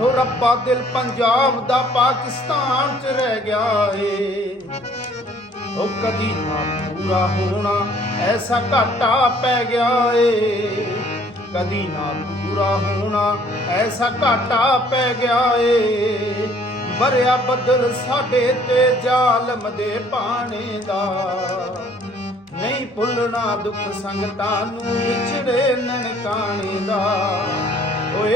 ਹੋ ਰੱਬਾ ਦਿਲ ਪੰਜਾਬ ਦਾ ਪਾਕਿਸਤਾਨ ਚ ਰਹਿ ਗਿਆ ਏ। ਉਹ ਕਦੀ ਨਾ ਪੂਰਾ ਹੋਣਾ, ਐਸਾ ਘਾਟਾ ਪੈ ਗਿਆ ਏ। ਕਦੀ ਨਾ ਪੂਰਾ ਹੋਣਾ, ਐਸਾ ਘਾਟਾ ਪੈ ਗਿਆ ਏ। ਬਰਿਆ ਬੱਦਲ ਸਾਡੇ ਤੇ ਜ਼ਾਲਮ ਦੇ ਪਾਣੇ ਦਾ। ਨਹੀਂ ਭੁੱਲਣਾ ਦੁੱਖ ਸੰਗਤਾਂ ਨੂੰ, ਵਿਛੜੇ ਨਨਕਾਣੇ ਦਾ।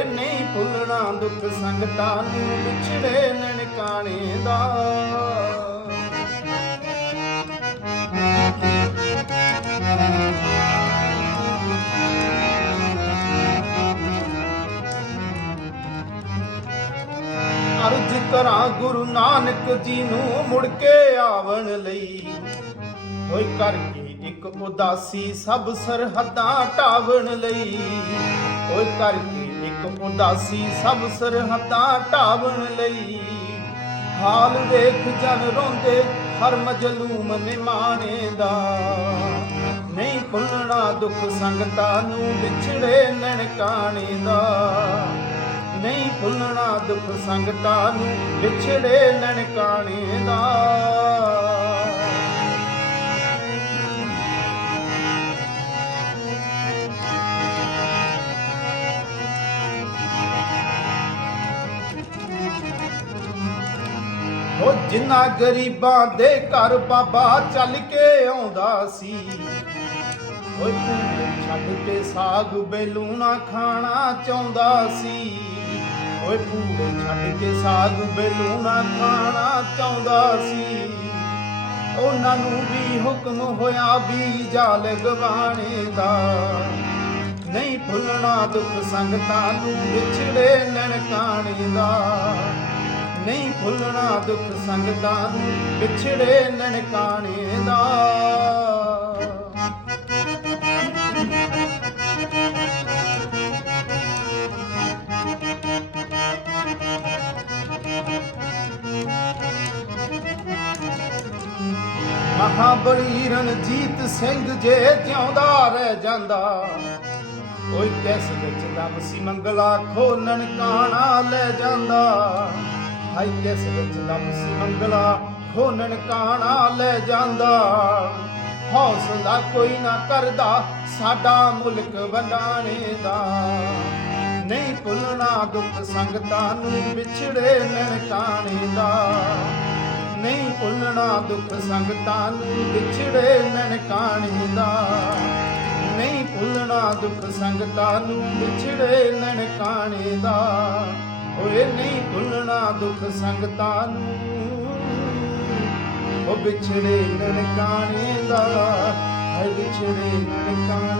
ਓਏ ਨਹੀਂ ਭੁੱਲਣਾ ਦੁੱਖ ਸੰਗਤਾਂ ਨੂੰ, ਵਿਛੜੇ ਨਨਕਾਣੇ ਦਾ। ਅਰਜ ਕਰਾਂ ਗੁਰੂ ਨਾਨਕ ਜੀ ਨੂੰ ਮੁੜ ਕੇ ਆਵਣ ਲਈ। ਓਏ ਕਰਕੇ ਇੱਕ ਉਦਾਸੀ ਸਭ ਸਰਹੱਦਾਂ ਢਾਵਣ ਲਈ। ਓਏ ਕਰਕੇ ਇੱਕ ਉਦਾਸੀ ਸਭ ਸਰਹੱਦਾਂ ਢਾਵਣ ਲਈ। ਹਾਲ ਵੇਖ ਜਨ ਰੋਂਦੇ, ਹਰ ਮਜਲੂਮ ਨਿਮਾਣੇ ਦਾ। ਨਹੀਂ ਭੁੱਲਣਾ ਦੁੱਖ ਸੰਗਤਾਂ ਨੂੰ ਵਿਛੜੇ ਨਨਕਾਣੇ ਦਾ। ਨਹੀਂ ਭੁੱਲਣਾ ਦੁੱਖ ਸੰਗਤਾਂ ਨੂੰ ਵਿਛੜੇ ਨਨਕਾਣੇ ਦਾ। ਉਹ ਜਿੰਨਾ ਗਰੀਬਾਂ ਦੇ ਘਰ ਬਾਬਾ ਚੱਲ ਕੇ ਆਉਂਦਾ ਸੀ। ਓਏ ਭੂਲੇ ਛੱਡ ਕੇ ਸਾਗ ਬੇਲੂਣਾ ਖਾਣਾ ਚਾਹੁੰਦਾ ਸੀ। ਓਏ ਭੂਲੇ ਛੱਡ ਕੇ ਸਾਗ ਬੇਲੂਣਾ ਖਾਣਾ ਚਾਹੁੰਦਾ ਸੀ। ਉਹਨਾਂ ਨੂੰ ਵੀ ਹੁਕਮ ਹੋਇਆ ਵੀ ਜਾਲ ਗਵਾਣੇ ਦਾ। ਨਹੀਂ ਭੁੱਲਣਾ ਦੁੱਖ ਸੰਗਤਾਂ ਨੂੰ ਵਿਛੜੇ ਨਨਕਾਣੇ ਦਾ। ਨਹੀਂ ਭੁੱਲਣਾ ਦੁੱਖ ਸੰਗਤਾਂ ਨੂੰ ਵਿਛੜੇ ਨਨਕਾਣੇ ਦਾ। ਮਹਾਬਲੀ ਰਣਜੀਤ ਸਿੰਘ ਜੇ ਜਿਉਂਦਾ ਰਹਿ ਜਾਂਦਾ, ਓਏ ਕਿਸ ਵਿੱਚ ਦਮ ਸੀ ਮੰਗਲਾ ਖੋ ਨਨਕਾਣਾ ਲੈ ਜਾਂਦਾ। ਹਾਈ ਵਿੱਚ ਦਮ ਮੰਗਲਾ ਖੋ ਨਨਕਾਣਾ ਲੈ ਜਾਂਦਾ। ਹੌਸਲਾ ਕੋਈ ਨਾ ਕਰਦਾ, ਸਾਡਾ ਮੁਲਕ ਵੰਡਾਣੇ ਦਾ ਨਹੀਂ ਭੁੱਲਣਾ ਦੁੱਖ ਸੰਗਤਾਂ ਨੂੰ, ਵਿਛੜੇ ਨਨਕਾਣੇ ਦਾ ਨਹੀਂ ਭੁੱਲਣਾ ਦੁੱਖ ਸੰਗਤਾਂ ਨੂੰ, ਵਿਛੜੇ ਨਨਕਾਣੇ ਦਾ ਨਹੀਂ ਭੁੱਲਣਾ ਦੁੱਖ ਸੰਗਤਾਂ ਨੂੰ, ਵਿਛੜੇ ਨਨਕਾਣੇ ਦਾ ਓਏ ਨਹੀਂ ਭੁੱਲਣਾ ਦੁੱਖ ਸੰਗਤਾਂ ਨੂੰ। ਉਹ ਵਿਛੜੇ ਨਨਕਾਣੇ ਦਾ ਹੈ ਵਿਛੜੇ ਨਨਕਾਣੇ